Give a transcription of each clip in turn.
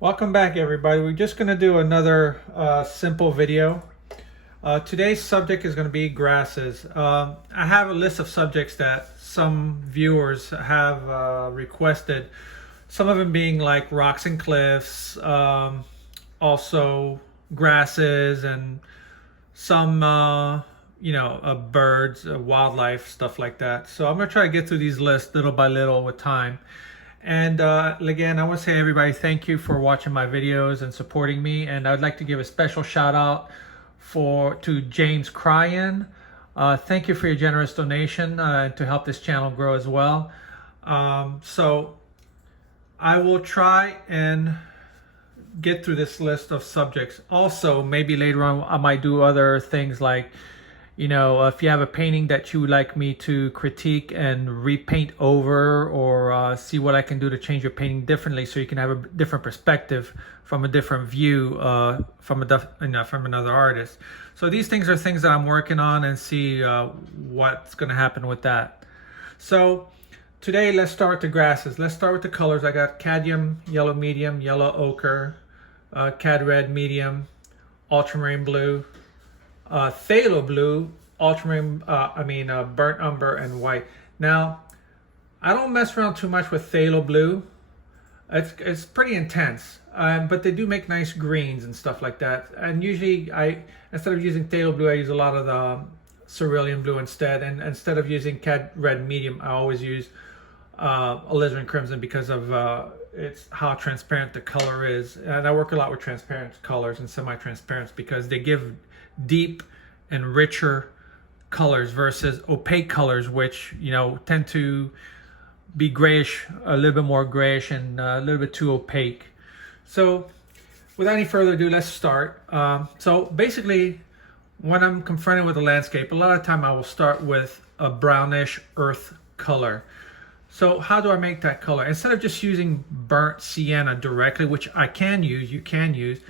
Welcome back, everybody. We're just going to do another simple video. Today's subject is going to be grasses. I have a list of subjects that some viewers have requested. Some of them being like rocks and cliffs, also grasses, and some birds, wildlife, stuff like that. So I'm going to try to get through these lists little by little with time. And again, I want to say, everybody, thank you for watching my videos and supporting me. And I'd like to give a special shout out to James Cryan. Thank you for your generous donation to help this channel grow as well. So I will try and get through this list of subjects. Also, maybe later on I might do other things like, if you have a painting that you would like me to critique and repaint over, or see what I can do to change your painting differently so you can have a different perspective from a different view from another artist. So these things are things that I'm working on, and see what's going to happen with that. So today, let's start with the grasses. Let's start with the colors. I got cadmium, yellow medium, yellow ochre, cad red medium, ultramarine blue, phthalo blue, ultramarine, burnt umber, and white. Now, I don't mess around too much with phthalo blue. It's pretty intense, but they do make nice greens and stuff like that. And usually, instead of using phthalo blue, I use a lot of the cerulean blue instead. And instead of using cad red medium, I always use alizarin crimson, because of it's how transparent the color is. And I work a lot with transparent colors and semi-transparents, because they give deep and richer colors versus opaque colors, which tend to be grayish, a little bit more grayish, and a little bit too opaque. So without any further ado, let's start. So basically, when I'm confronted with a landscape, a lot of the time I will start with a brownish earth color. So how do I make that color? Instead of just using burnt sienna directly, which you can use,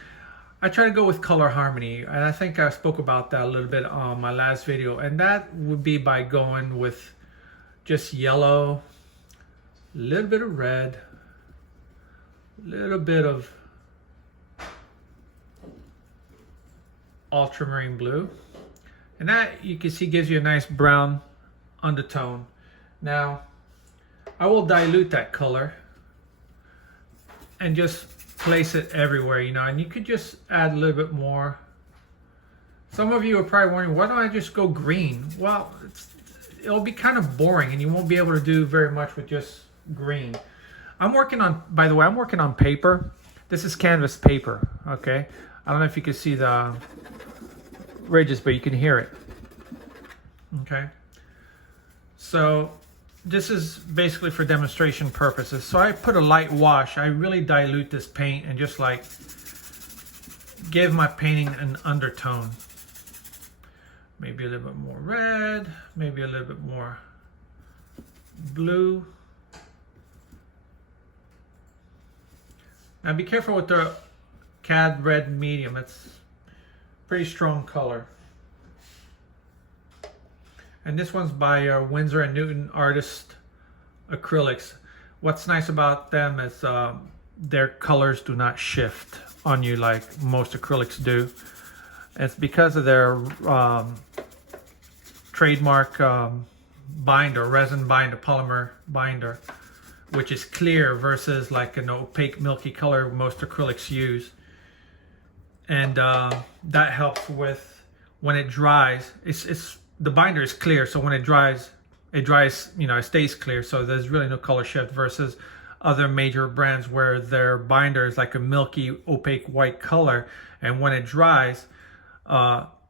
I try to go with color harmony. And I think I spoke about that a little bit on my last video. And that would be by going with just yellow, a little bit of red, a little bit of ultramarine blue. And that, you can see, gives you a nice brown undertone. Now, I will dilute that color and just place it everywhere, and you could just add a little bit more. Some of you are probably wondering, why don't I just go green? Well, it'll be kind of boring, and you won't be able to do very much with just green. By the way, I'm working on paper. This is canvas paper, okay? I don't know if you can see the ridges, but you can hear it, okay? So this is basically for demonstration purposes. So I put a light wash. I really dilute this paint and just like give my painting an undertone. Maybe a little bit more red, maybe a little bit more blue. Now be careful with the cad red medium. It's pretty strong color. And this one's by Winsor & Newton artist Acrylics. What's nice about them is their colors do not shift on you like most acrylics do. It's because of their trademark binder, resin binder, polymer binder, which is clear versus like an opaque milky color most acrylics use. And that helps with when it dries. The binder is clear, so when it dries, it stays clear, so there's really no color shift, versus other major brands where their binder is like a milky, opaque white color, and when it dries,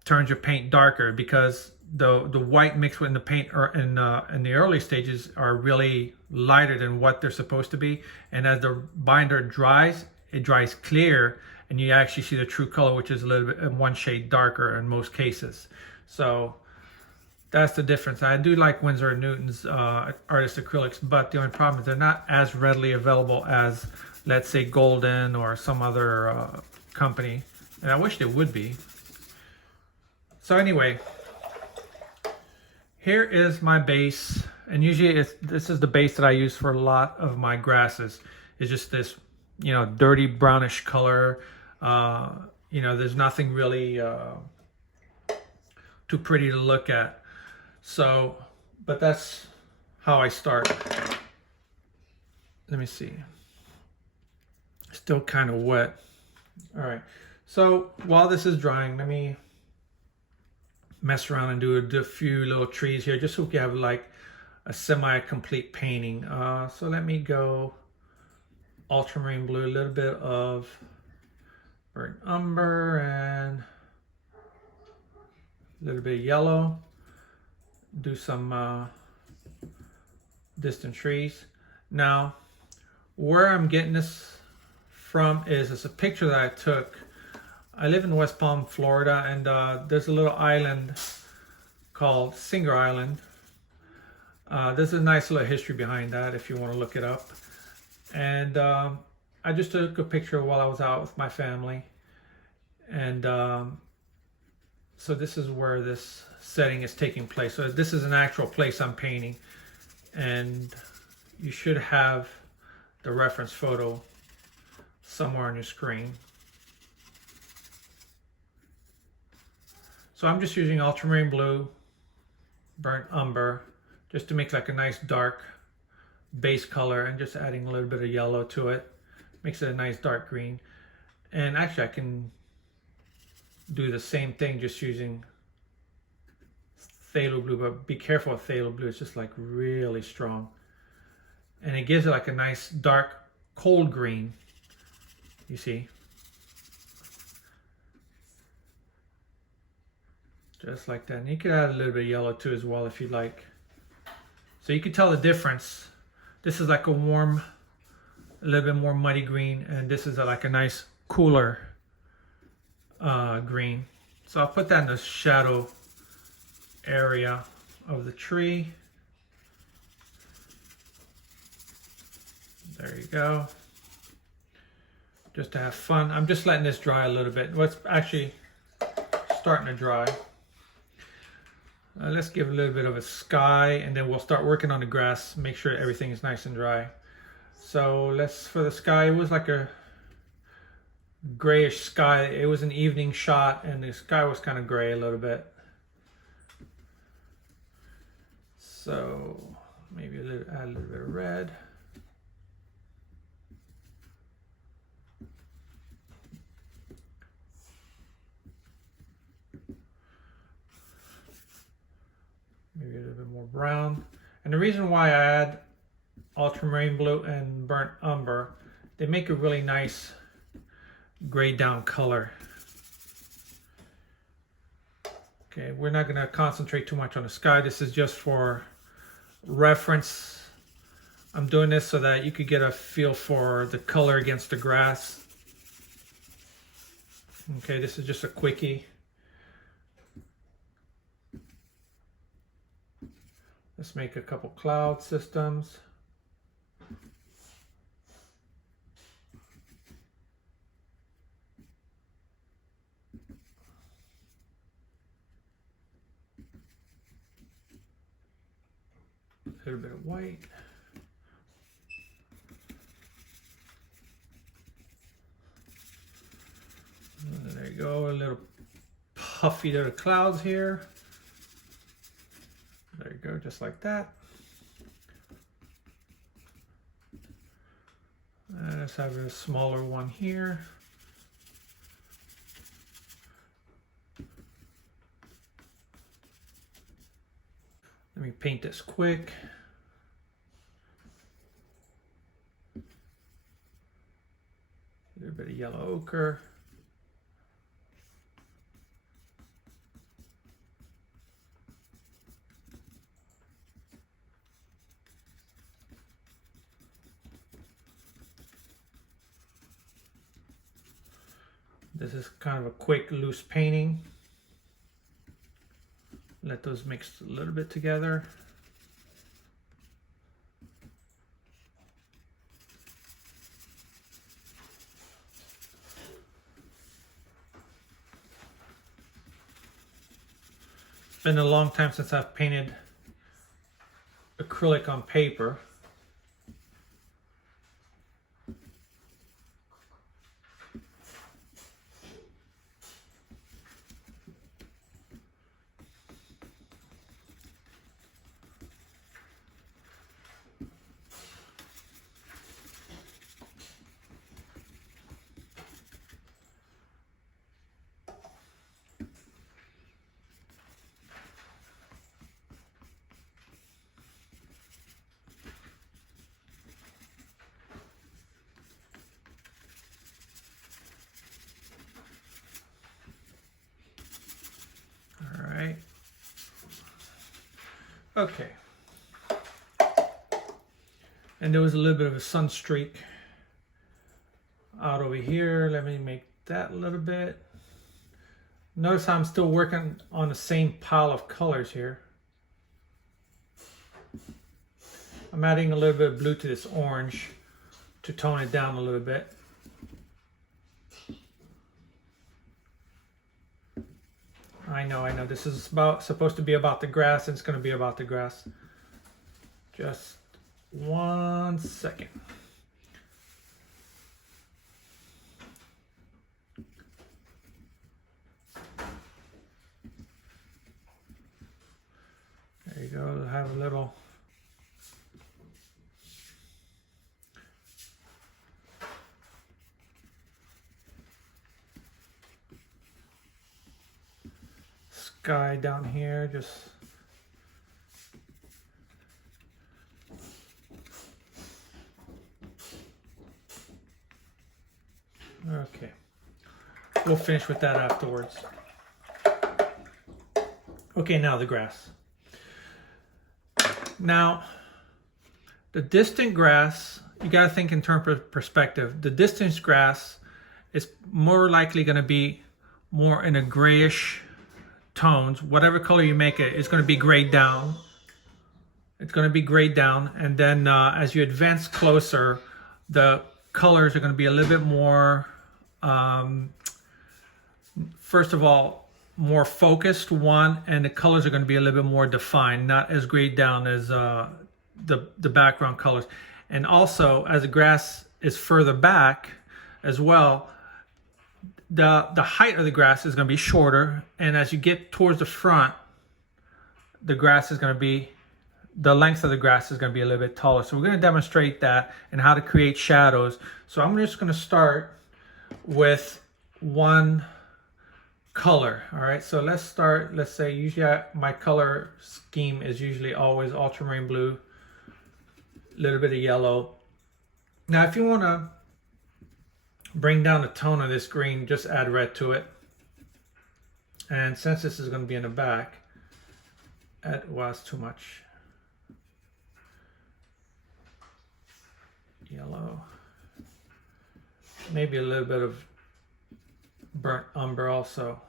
turns your paint darker, because the white mixed in the paint or in the early stages are really lighter than what they're supposed to be, and as the binder dries, it dries clear, and you actually see the true color, which is a little bit one shade darker in most cases. So that's the difference. I do like Winsor & Newton's artist acrylics, but the only problem is they're not as readily available as, let's say, Golden or some other company. And I wish they would be. So anyway, here is my base. And usually this is the base that I use for a lot of my grasses. It's just this you know, dirty brownish color. You know, there's nothing really too pretty to look at. So, but that's how I start. Let me see. Still kind of wet. All right. So while this is drying, let me mess around and do a few little trees here, just so we can have like a semi-complete painting. So let me go ultramarine blue, a little bit of burnt umber, and a little bit of yellow. Do some distant trees. Now, where I'm getting this from is it's a picture that I took. I live in West Palm, Florida, and there's a little island called Singer Island. There's a nice little history behind that if you want to look it up. And I just took a picture while I was out with my family. And so this is where this setting is taking place. So this is an actual place I'm painting. And you should have the reference photo somewhere on your screen. So I'm just using ultramarine blue, burnt umber, just to make like a nice dark base color, and just adding a little bit of yellow to it. Makes it a nice dark green. And actually I can do the same thing just using phthalo blue, but be careful with phthalo blue, it's just like really strong. And it gives it like a nice dark cold green, you see. Just like that. And you could add a little bit of yellow too as well if you'd like. So you can tell the difference. This is like a warm, a little bit more muddy green, and this is like a nice cooler green. So I'll put that in the shadow area of the tree. There you go. Just to have fun. I'm just letting this dry a little bit. Well, it's actually starting to dry. Let's give a little bit of a sky, and then we'll start working on the grass, make sure everything is nice and dry. So for the sky, it was like a grayish sky. It was an evening shot, and the sky was kind of gray a little bit. So maybe add a little bit of red. Maybe a little bit more brown. And the reason why I add ultramarine blue and burnt umber, they make a really nice gray down color. Okay, we're not going to concentrate too much on the sky. This is just for reference. I'm doing this so that you could get a feel for the color against the grass. Okay, this is just a quickie. Let's make a couple cloud systems. A little bit of white. And there you go, a little puffy little clouds here. There you go, just like that. And let's have a smaller one here. Let me paint this quick. A little bit of yellow ochre. This is kind of a quick, loose painting. Let those mix a little bit together. It's been a long time since I've painted acrylic on paper. Okay. And there was a little bit of a sun streak out over here. Let me make that a little bit. Notice how I'm still working on the same pile of colors here. I'm adding a little bit of blue to this orange to tone it down a little bit. I know, this is supposed to be about the grass, and it's going to be about the grass. Just 1 second. There you go, have a little sky down here, just okay. We'll finish with that afterwards. Okay, now the grass. Now, the distant grass, you got to think in terms of perspective. The distant grass is more likely going to be more in a grayish tones. Whatever color you make it, it's going to be grayed down. It's going to be grayed down, and then as you advance closer, the colors are going to be a little bit more, first of all, more focused, one, and the colors are going to be a little bit more defined, not as grayed down as the background colors. And also, as the grass is further back as well, the height of the grass is going to be shorter, and as you get towards the front, the grass is going to be, the length of the grass is going to be a little bit taller. So we're going to demonstrate that and how to create shadows. So I'm just going to start with one color. All right, so let's start, let's say usually my color scheme is usually always ultramarine blue, a little bit of yellow. Now if you want to bring down the tone of this green, just add red to it. And since this is going to be in the back, it's too much. Yellow. Maybe a little bit of burnt umber also.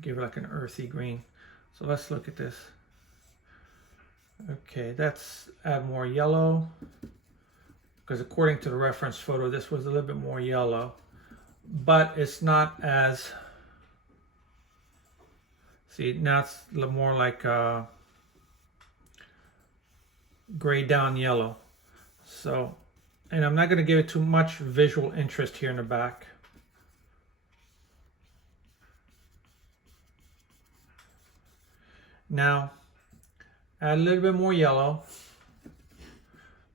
Give it like an earthy green. So let's look at this. Okay, let's add more yellow, because according to the reference photo, this was a little bit more yellow, but it's not as, see, now it's a little more like gray down yellow. So, and I'm not going to give it too much visual interest here in the back. Now, add a little bit more yellow,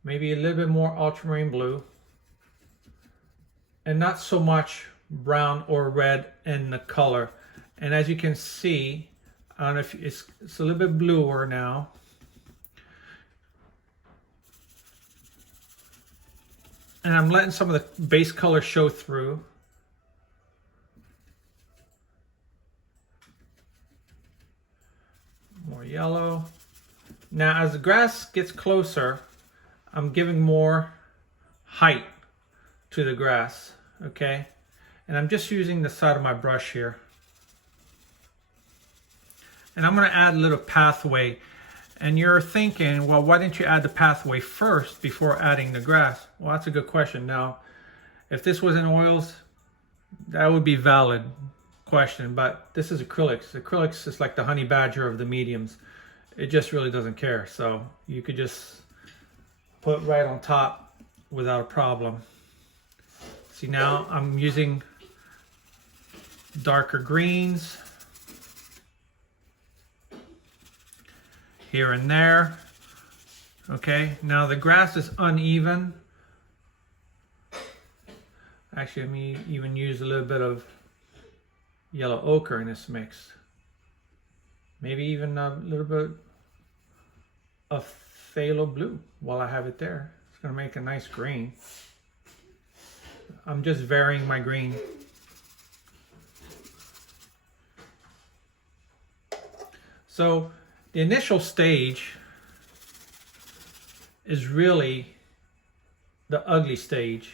maybe a little bit more ultramarine blue, and not so much brown or red in the color. And as you can see, I don't know if it's a little bit bluer now. And I'm letting some of the base color show through. More yellow. Now as the grass gets closer, I'm giving more height to the grass, okay? And I'm just using the side of my brush here. And I'm gonna add a little pathway. And you're thinking, well, why didn't you add the pathway first before adding the grass? Well, that's a good question. Now, if this was in oils, that would be valid question, but this is acrylics. Acrylics is like the honey badger of the mediums. It just really doesn't care. So you could just put right on top without a problem. See, now I'm using darker greens here and there. Okay, now the grass is uneven. Actually, let me even use a little bit of yellow ochre in this mix. Maybe even a little bit of phthalo blue while I have it there. It's gonna make a nice green. I'm just varying my green. So The initial stage is really the ugly stage.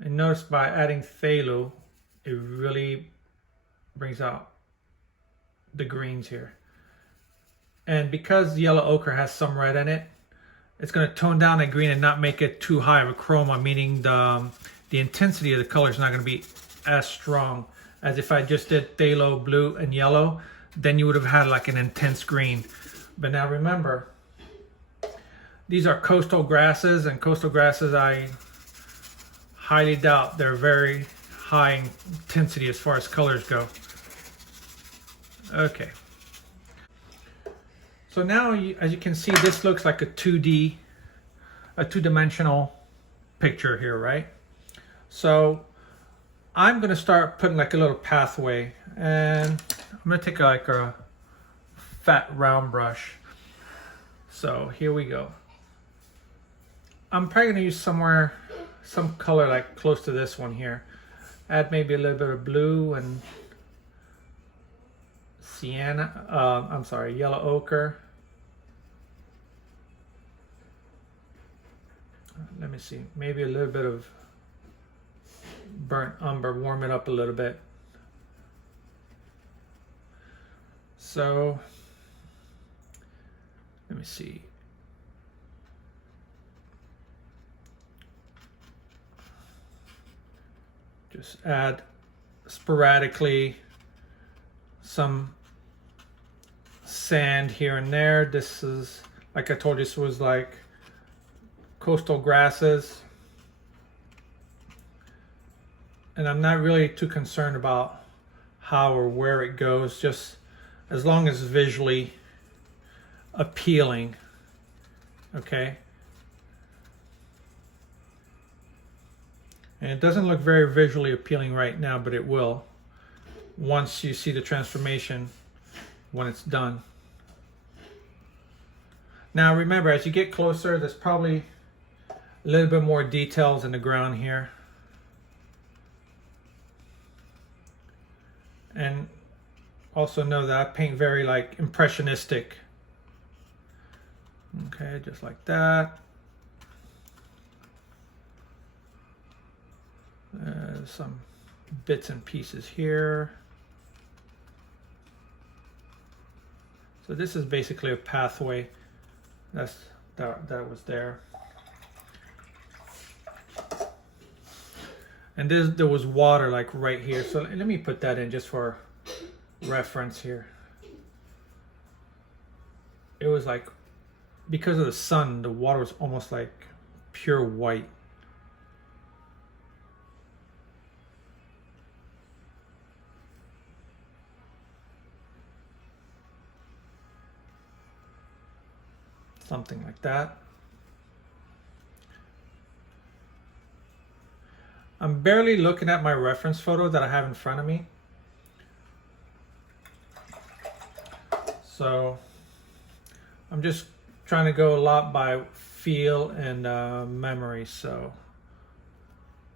And notice by adding phthalo, it really brings out the greens here. And because yellow ochre has some red in it, it's going to tone down that green and not make it too high of a chroma, meaning the intensity of the color is not going to be as strong as if I just did phthalo, blue, and yellow. Then you would have had like an intense green. But now remember, these are coastal grasses, and coastal grasses I highly doubt they're very high intensity as far as colors go. Okay. So now, as you can see, this looks like a two-dimensional picture here, right? So I'm gonna start putting like a little pathway, and I'm gonna take like a fat round brush. So here we go. I'm probably gonna use some color like close to this one here. Add maybe a little bit of blue and yellow ochre. Let me see, maybe a little bit of burnt umber, warm it up a little bit. So, let me see. Just add sporadically some sand here and there. This is, like I told you, this was like coastal grasses. And I'm not really too concerned about how or where it goes, just as long as it's visually appealing, okay? And it doesn't look very visually appealing right now, but it will once you see the transformation when it's done. Now remember, as you get closer, there's probably a little bit more details in the ground here. And also know that I paint very like impressionistic. Okay, just like that. Some bits and pieces here. So this is basically a pathway that was there. And there was water like right here. So let me put that in just for reference here. It was like, because of the sun, the water was almost like pure white. Something like that. I'm barely looking at my reference photo that I have in front of me. So I'm just trying to go a lot by feel and memory. So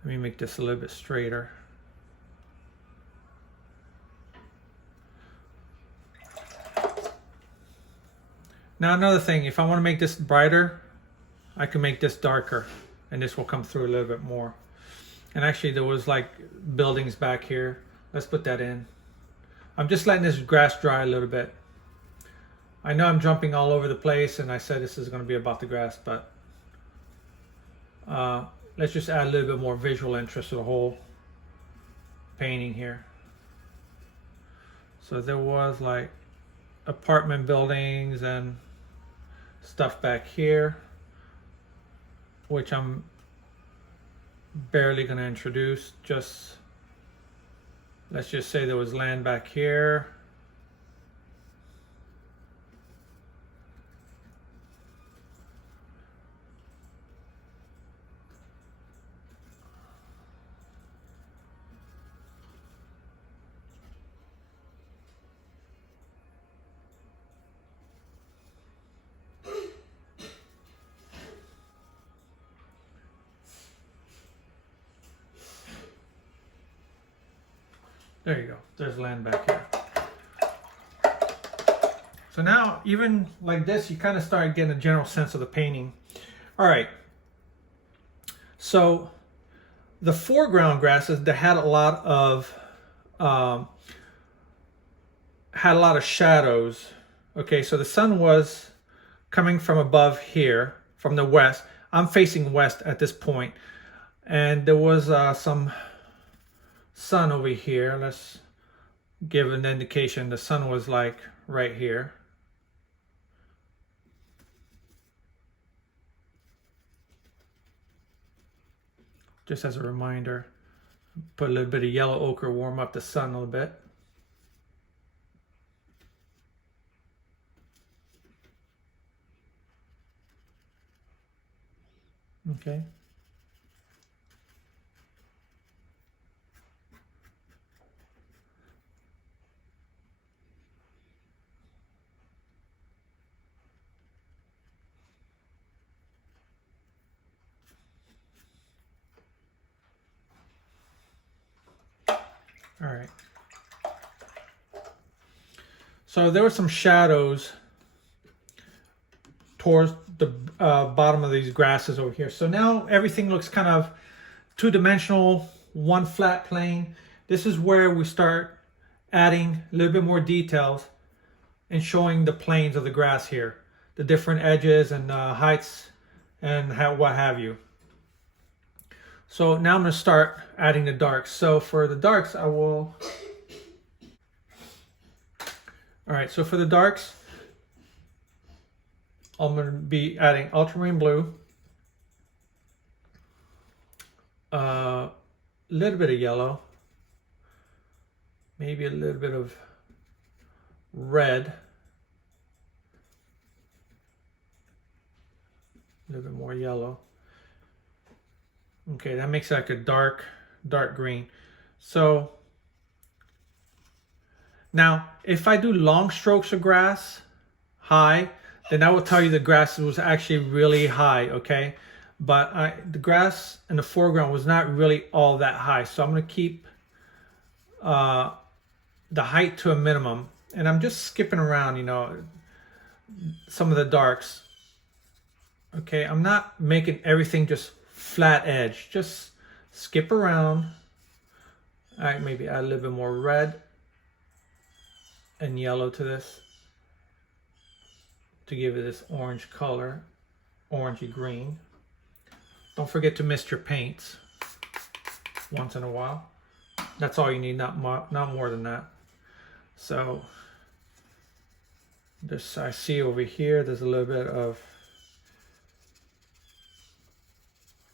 let me make this a little bit straighter. Now another thing, if I want to make this brighter, I can make this darker and this will come through a little bit more. And actually there was like buildings back here. Let's put that in. I'm just letting this grass dry a little bit. I know I'm jumping all over the place and I said this is going to be about the grass, but let's just add a little bit more visual interest to the whole painting here. So there was like apartment buildings and stuff back here, which I'm barely going to introduce. Just let's just say there was land back here. There you go. There's land back here. So now, even like this, you kind of start getting a general sense of the painting. All right. So the foreground grasses that had a lot of shadows. Okay, so the sun was coming from above here, from the west. I'm facing west at this point, and there was some sun over here. Let's give an indication. The sun was like right here. Just as a reminder, put a little bit of yellow ochre, warm up the sun a little bit. Okay. All right. So there were some shadows towards the bottom of these grasses over here. So now everything looks kind of two-dimensional, one flat plane. This is where we start adding a little bit more details and showing the planes of the grass here, the different edges and heights and what have you. So now I'm going to start adding the darks. So for the darks, I will... All right, so for the darks, I'm going to be adding ultramarine blue, a little bit of yellow, maybe a little bit of red, a little bit more yellow. Okay, that makes like a dark green. So now if I do long strokes of grass high, then I will tell you the grass was actually really high, okay? But the grass in the foreground was not really all that high. So I'm going to keep the height to a minimum. And I'm just skipping around, you know, some of the darks. Okay, I'm not making everything just flat edge. Just skip around. All right, maybe add a little bit more red and yellow to this to give it this orange color, orangey green. Don't forget to mist your paints once in a while. That's all you need, not more than that. So this, I see over here, there's a little bit of,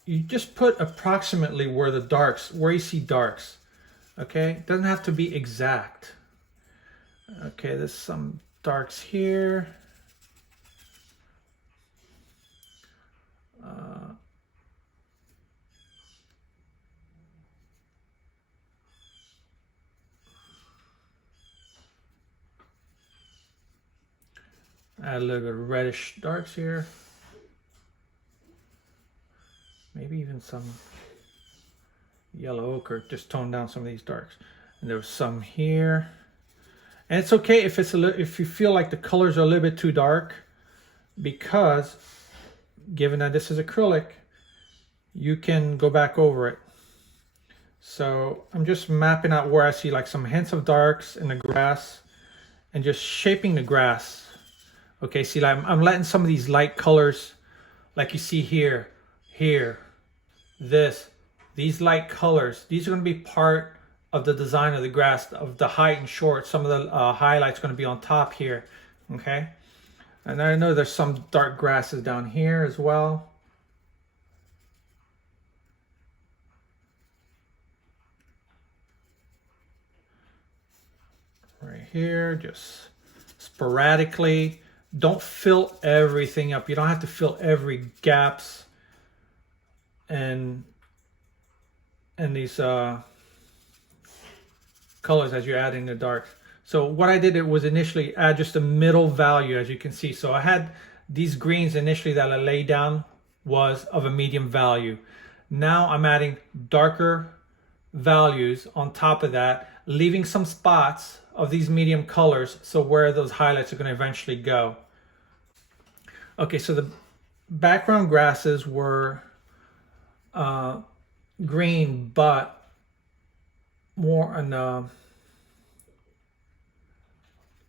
you just put approximately where the darks, where you see darks, okay? It doesn't have to be exact. Okay, there's some darks here. Add a little bit of reddish darks here. Maybe even some yellow ochre, just tone down some of these darks. And there's some here. And it's okay if it's if you feel like the colors are a little bit too dark, because given that this is acrylic, you can go back over it. So I'm just mapping out where I see like some hints of darks in the grass and just shaping the grass. Okay, see, like I'm letting some of these light colors, like you see here, these light colors, these are going to be part of the design of the grass, of the height and short. Some of the highlights going to be on top here, okay? And I know there's some dark grasses down here as well. Right here, just sporadically. Don't fill everything up. You don't have to fill every gaps and these colors as you're adding the darks. So what I did was initially add just a middle value, as you can see. So I had these greens initially that I laid down was of a medium value. Now I'm adding darker values on top of that. leaving some spots of these medium colors so where those highlights are going to eventually go. Okay, so the background grasses were green, but more on a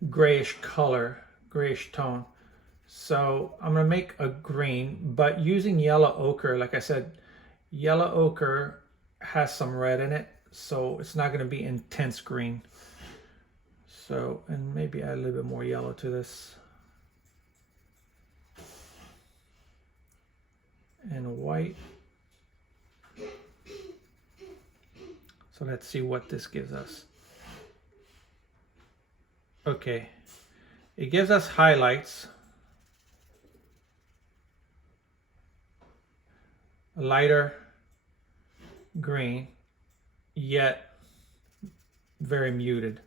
grayish color, grayish tone. So I'm going to make a green, but using yellow ochre. Like I said, yellow ochre has some red in it, so it's not going to be intense green. So, and maybe add a little bit more yellow to this. And white. So let's see what this gives us. Okay, it gives us highlights, a lighter green, yet very muted.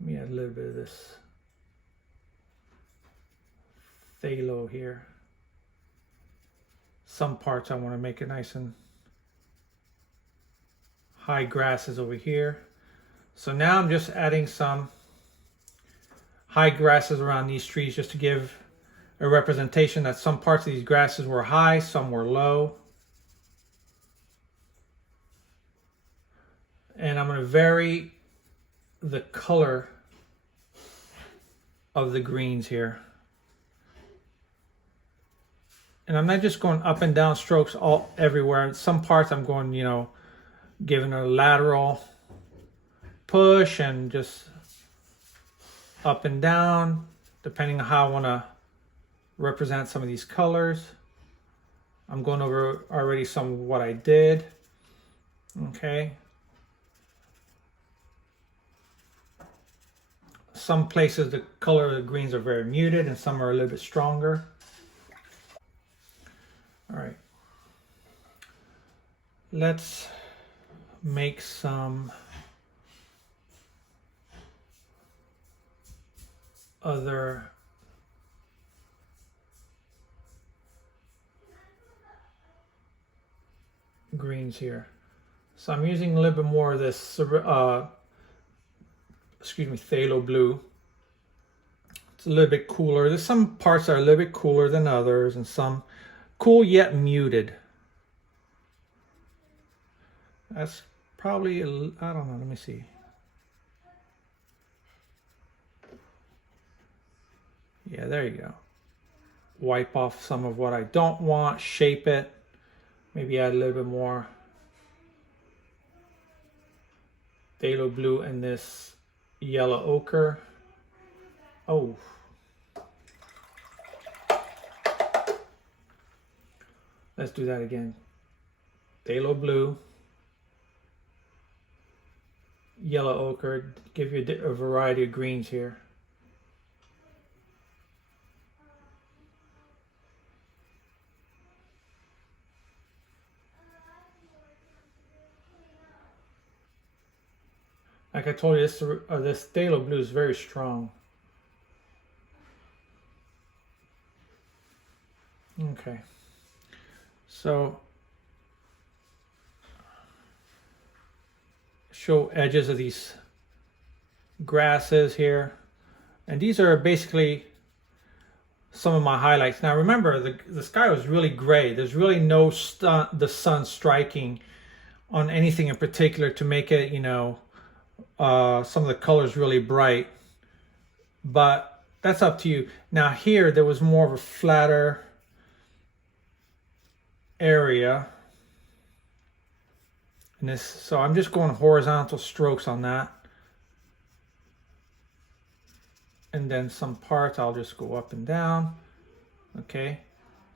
Let me add a little bit of this phthalo here. Some parts I want to make it nice and high grasses over here. So now I'm just adding some high grasses around these trees just to give a representation that some parts of these grasses were high, some were low. And I'm going to vary the color of the greens here. And I'm not just going up and down strokes all everywhere. Some parts I'm going, you know, giving a lateral push and just up and down, depending on how I want to represent some of these colors. I'm going over already some of what I did. Okay. Some places the color of the greens are very muted and some are a little bit stronger. All right. Let's make some other greens here. So I'm using a little bit more of this phthalo blue. It's a little bit cooler. There's some parts that are a little bit cooler than others, and some cool yet muted. That's probably, I don't know, let me see. Yeah, there you go. Wipe off some of what I don't want, shape it, maybe add a little bit more phthalo blue in this yellow ochre. Oh. Let's do that again. Phthalo blue, yellow ochre, give you a variety of greens here. Like I told you, this phthalo blue is very strong. Okay. So, show edges of these grasses here. And these are basically some of my highlights. Now remember, the sky was really gray. There's really no the sun striking on anything in particular to make it, you know, some of the colors really bright. But that's up to you. Now here, there was more of a flatter area. And this, so I'm just going horizontal strokes on that. And then some parts I'll just go up and down. Okay,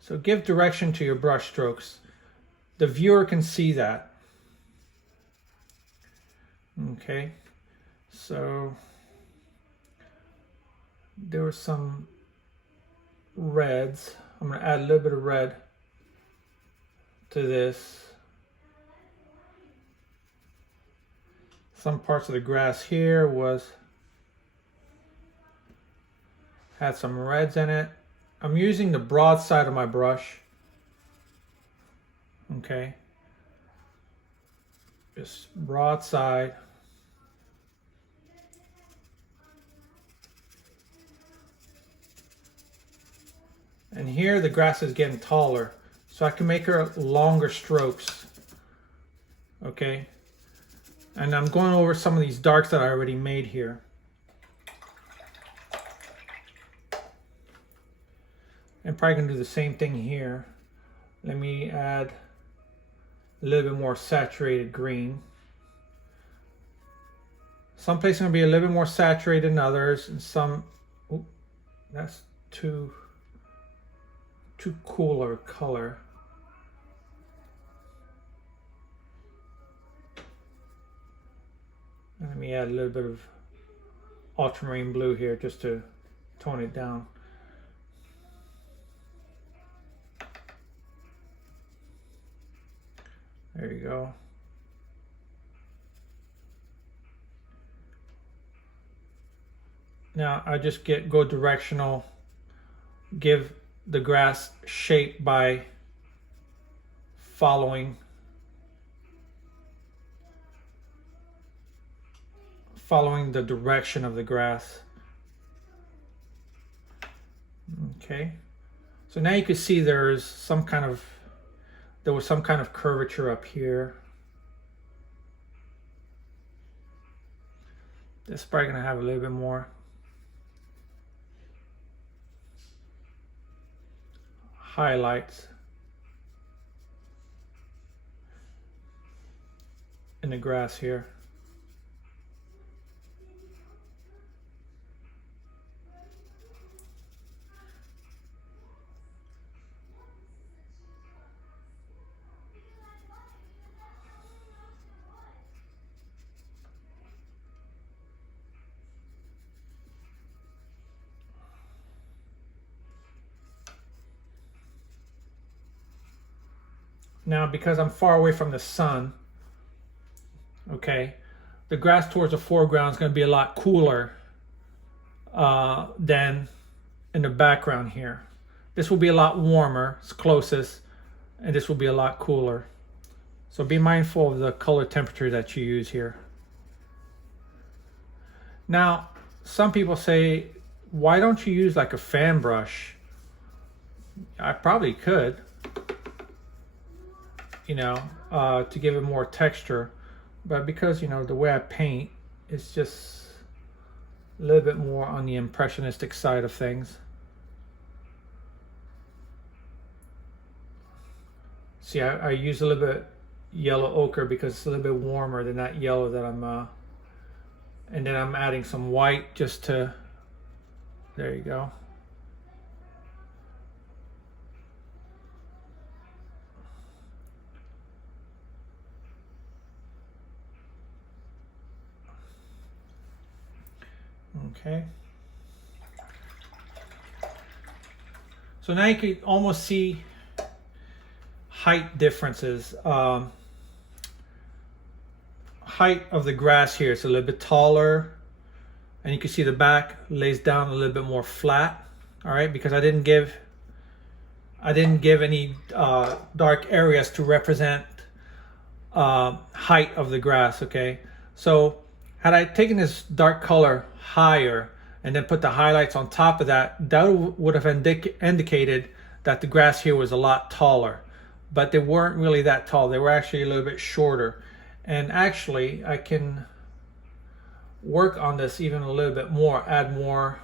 so give direction to your brush strokes. The viewer can see that. Okay, so there were some reds. I'm going to add a little bit of red to this. Some parts of the grass here had some reds in it. I'm using the broad side of my brush. Okay, just broadside. And here the grass is getting taller, so I can make her longer strokes. Okay, and I'm going over some of these darks that I already made here. And probably gonna do the same thing here. Let me add a little bit more saturated green. Some places are gonna be a little bit more saturated than others, and some, ooh, that's too cooler color. And let me add a little bit of ultramarine blue here just to tone it down. There you go. Now I just go directional, give the grass shape by following the direction of the grass. Okay, so now you can see there was some kind of curvature up here. This is probably gonna have a little bit more. Highlights in the grass here. Now, because I'm far away from the sun, okay, the grass towards the foreground is going to be a lot cooler than in the background here. This will be a lot warmer, it's closest, and this will be a lot cooler. So be mindful of the color temperature that you use here. Now, some people say, why don't you use like a fan brush? I probably could, you know, to give it more texture, but because, you know, the way I paint is just a little bit more on the impressionistic side of things. See, I use a little bit yellow ochre because it's a little bit warmer than that yellow that I'm and then I'm adding some white just to, there you go. Okay. So now you can almost see height differences. Height of the grass here is a little bit taller, and you can see the back lays down a little bit more flat. All right, because I didn't give any dark areas to represent height of the grass. Okay, so had I taken this dark color higher and then put the highlights on top of that, that would have indicated that the grass here was a lot taller. But they weren't really that tall. They were actually a little bit shorter. And actually, I can work on this even a little bit more, add more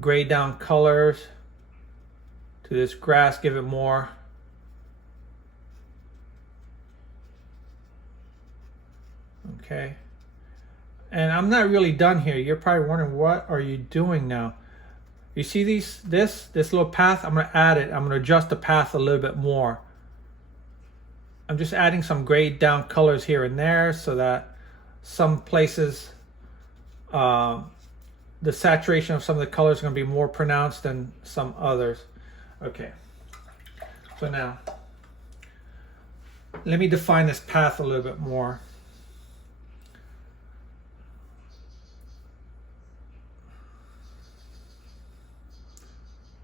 gray down colors to this grass, give it more okay. And I'm not really done here. You're probably wondering, what are you doing now? You see this little path? I'm going to add it. I'm going to adjust the path a little bit more. I'm just adding some grayed down colors here and there so that some places the saturation of some of the colors is going to be more pronounced than some others. Okay, so now let me define this path a little bit more.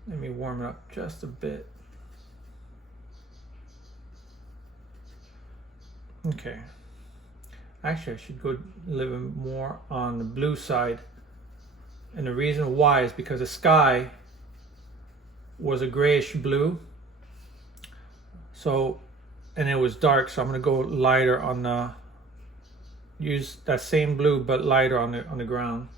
Let me warm it up just a bit. Okay. Actually, I should go a little bit more on the blue side. And the reason why is because the sky was a grayish blue. So, and it was dark, so I'm going to go lighter on the, use that same blue but lighter on the ground.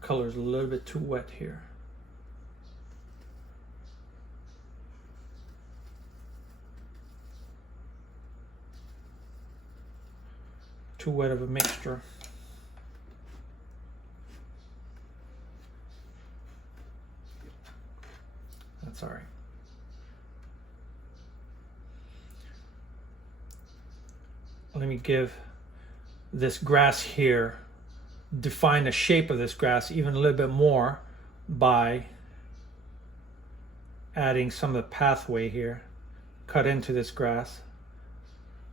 Color's a little bit too wet here. Too wet of a mixture. That's all right. Let me give this grass here, define the shape of this grass even a little bit more by adding some of the pathway here, cut into this grass.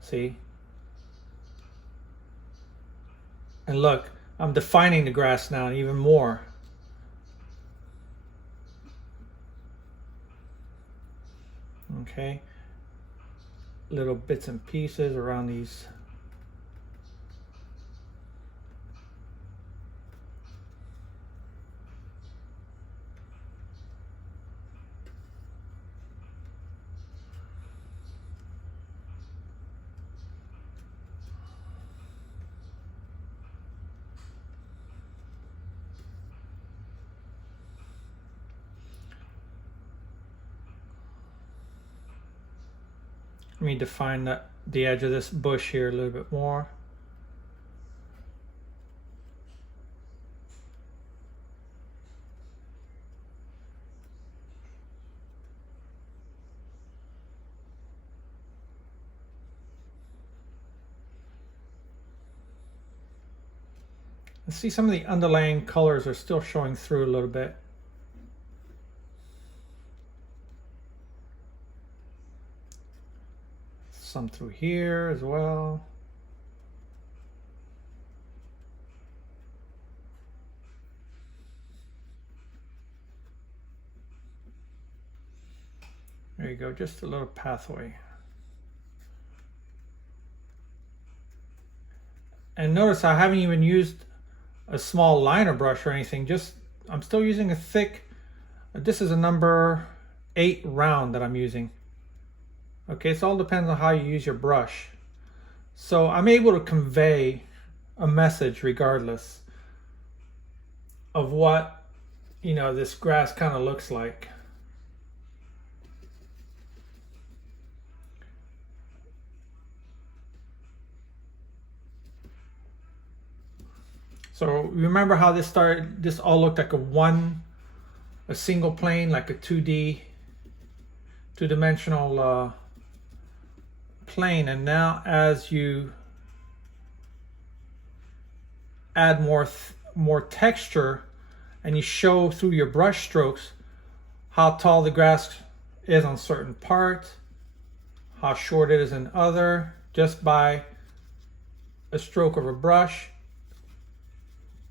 See? And look, I'm defining the grass now even more. Okay, little bits and pieces around these. Let me define the edge of this bush here a little bit more. Let's see, some of the underlying colors are still showing through a little bit. Some through here as well. There you go, just a little pathway. And notice I haven't even used a small liner brush or anything, just I'm still using a thick, this is a number 8 round that I'm using. Okay, so it all depends on how you use your brush. So I'm able to convey a message regardless of what, you know, this grass kind of looks like. So remember how this started, this all looked like a single plane, like a 2D, two-dimensional plane. And now as you add more texture and you show through your brush strokes how tall the grass is on certain parts, how short it is in other, just by a stroke of a brush.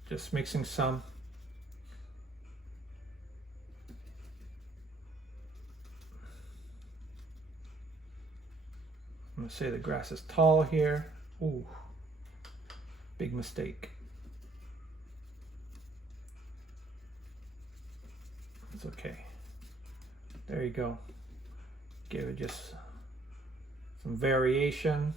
Just mixing some. I'm going to say the grass is tall here. Ooh, big mistake. It's okay. There you go. Give it just some variation.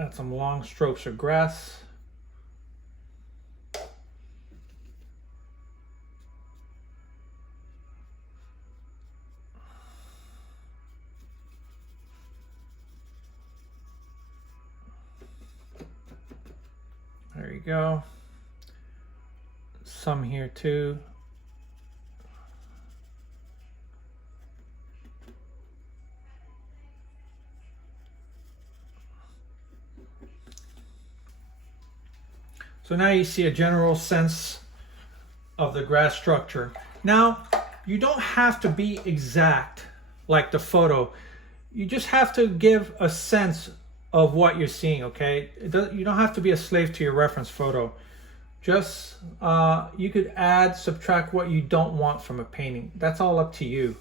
Add some long strokes of grass. go. Some here too. So now you see a general sense of the grass structure. Now, you don't have to be exact like the photo. You just have to give a sense of what you're seeing, okay? You don't have to be a slave to your reference photo. Just, you could add, subtract what you don't want from a painting. That's all up to you.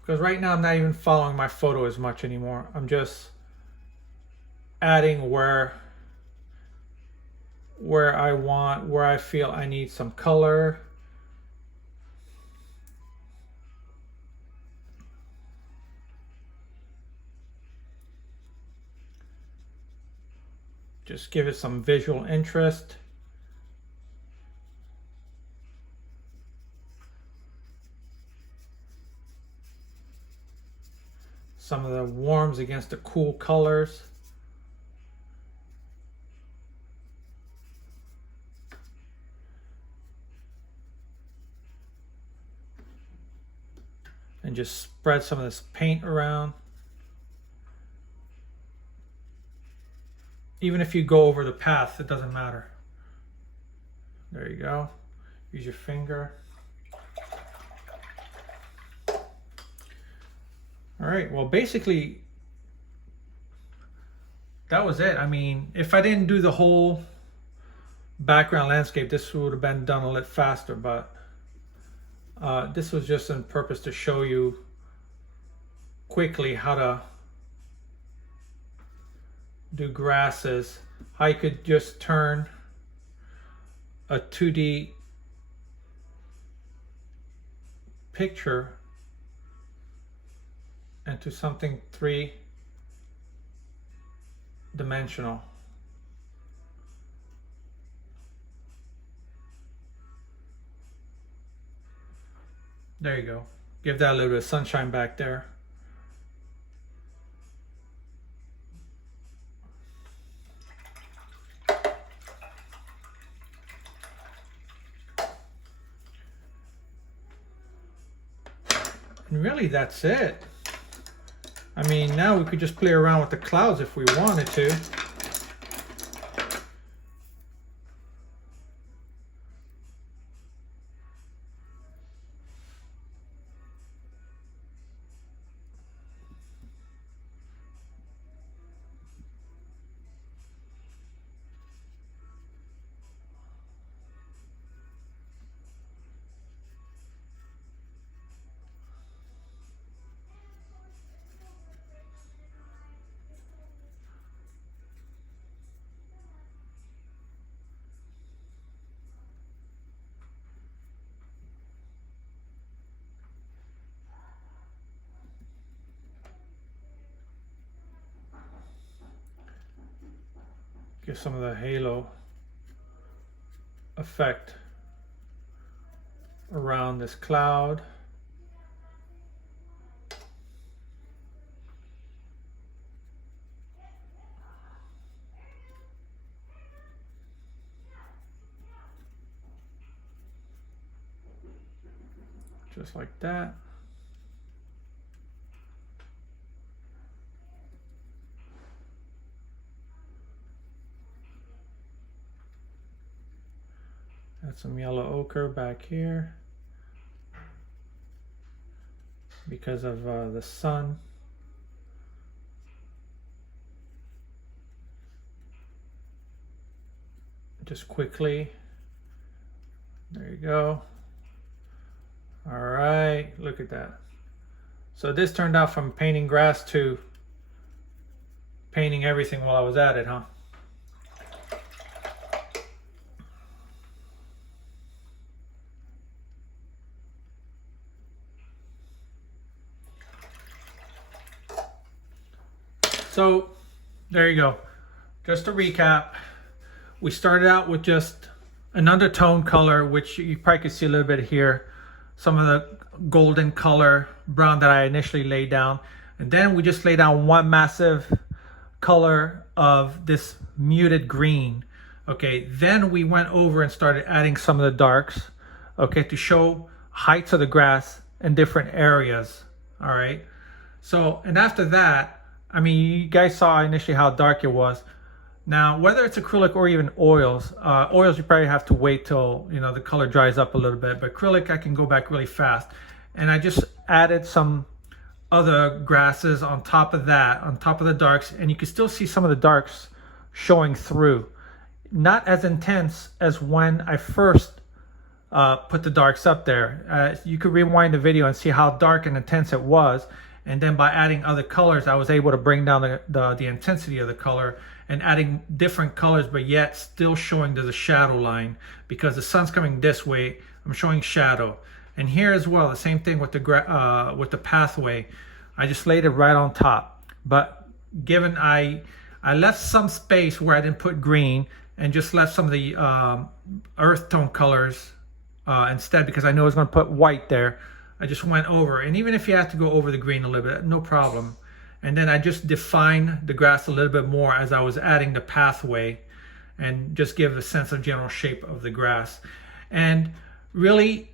Because right now I'm not even following my photo as much anymore. I'm just adding where I want, where I feel I need some color. Just give it some visual interest. Some of the warms against the cool colors. And just spread some of this paint around. Even if you go over the path, it doesn't matter. There you go. Use your finger. All right, well, basically, that was it. I mean, if I didn't do the whole background landscape, this would have been done a little faster, but this was just on purpose to show you quickly how to do grasses, how you could just turn a 2D picture into something three-dimensional. There you go. Give that a little bit of sunshine back there. And really, that's it. I mean, now we could just play around with the clouds if we wanted to. Give some of the halo effect around this cloud. Just like that. Add some yellow ochre back here because of the sun. Just quickly. There you go. All right, look at that. So this turned out from painting grass to painting everything while I was at it, huh? So there you go. Just to recap, we started out with just an undertone color, which you probably can see a little bit here, some of the golden color brown that I initially laid down. And then we just laid down one massive color of this muted green. Okay, then we went over and started adding some of the darks, okay, to show heights of the grass in different areas. All right, so, and after that, I mean, you guys saw initially how dark it was. Now, whether it's acrylic or even oils, oils you probably have to wait till, you know, the color dries up a little bit, but acrylic I can go back really fast. And I just added some other grasses on top of that, on top of the darks, and you can still see some of the darks showing through. Not as intense as when I first put the darks up there. You could rewind the video and see how dark and intense it was, and then by adding other colors I was able to bring down the intensity of the color and adding different colors, but yet still showing there's a shadow line because the sun's coming this way. I'm showing shadow. And here as well, the same thing with the pathway. I just laid it right on top. But given I left some space where I didn't put green and just left some of the earth tone colors instead, because I know I was going to put white there. I just went over, and even if you have to go over the green a little bit, no problem. And then I just defined the grass a little bit more as I was adding the pathway and just give a sense of general shape of the grass. And really,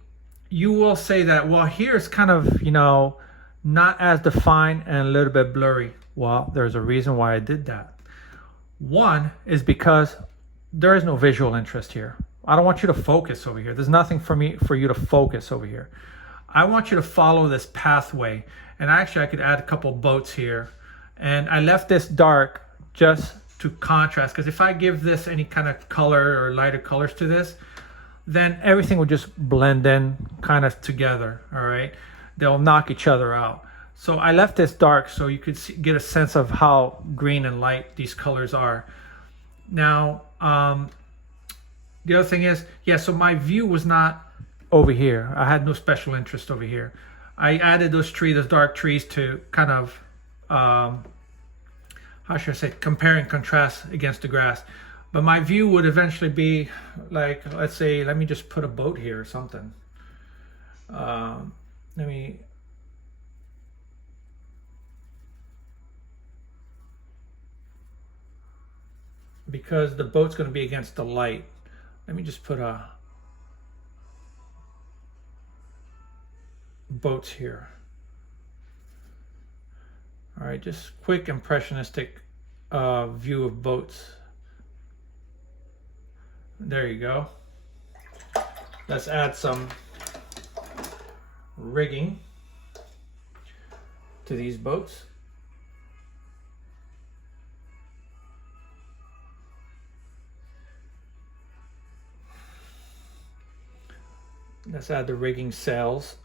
you will say that, well, here it's kind of, you know, not as defined and a little bit blurry. Well, there's a reason why I did that. One is because there is no visual interest here. I don't want you to focus over here. There's nothing for you to focus over here. I want you to follow this pathway. And actually I could add a couple boats here. And I left this dark just to contrast, because if I give this any kind of color or lighter colors to this, then everything will just blend in kind of together, all right? They'll knock each other out. So I left this dark so you could get a sense of how green and light these colors are. Now, the other thing is, yeah, so my view was not over here. I had no special interest over here. I added those dark trees to kind of, how should I say, compare and contrast against the grass. But my view would eventually be like, let's say, let me just put a boat here or something. Because the boat's going to be against the light, let me just put a boats here. All right, just quick impressionistic view of boats. There you go. Let's add some rigging to these boats. Let's add the rigging sails.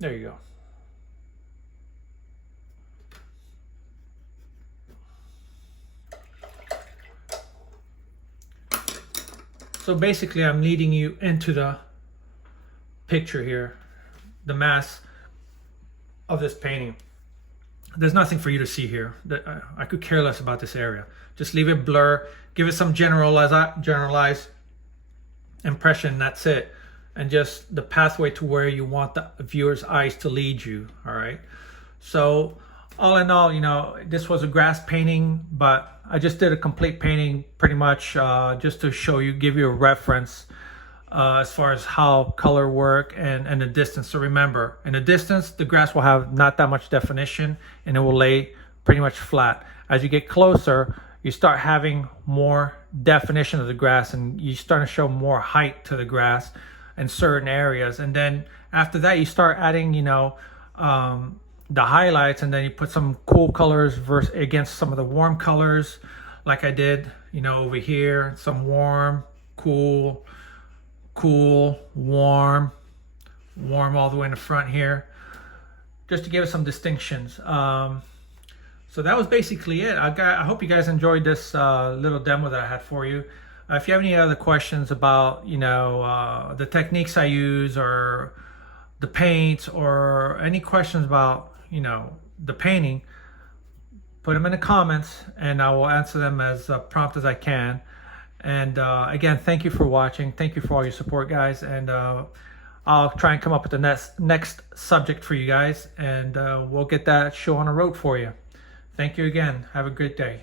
There you go. So basically I'm leading you into the picture here, the mass of this painting. There's nothing for you to see here. I could care less about this area. Just leave it blur, give it some generalized impression, that's it. And just the pathway to where you want the viewer's eyes to lead you, all right? So all in all, you know, this was a grass painting, but I just did a complete painting pretty much just to show you, give you a reference as far as how color work and the distance. So remember, in the distance, the grass will have not that much definition and it will lay pretty much flat. As you get closer, you start having more definition of the grass and you start to show more height to the grass in certain areas. And then after that, you start adding, you know, the highlights, and then you put some cool colors against some of the warm colors, like I did, you know, over here, some warm, cool, warm all the way in the front here, just to give us some distinctions. So that was basically it. I hope you guys enjoyed this little demo that I had for you. If you have any other questions about, you know, the techniques I use or the paints, or any questions about, you know, the painting, put them in the comments and I will answer them as prompt as I can. And again, thank you for watching. Thank you for all your support, guys. And I'll try and come up with the next subject for you guys, and we'll get that show on the road for you. Thank you again. Have a good day.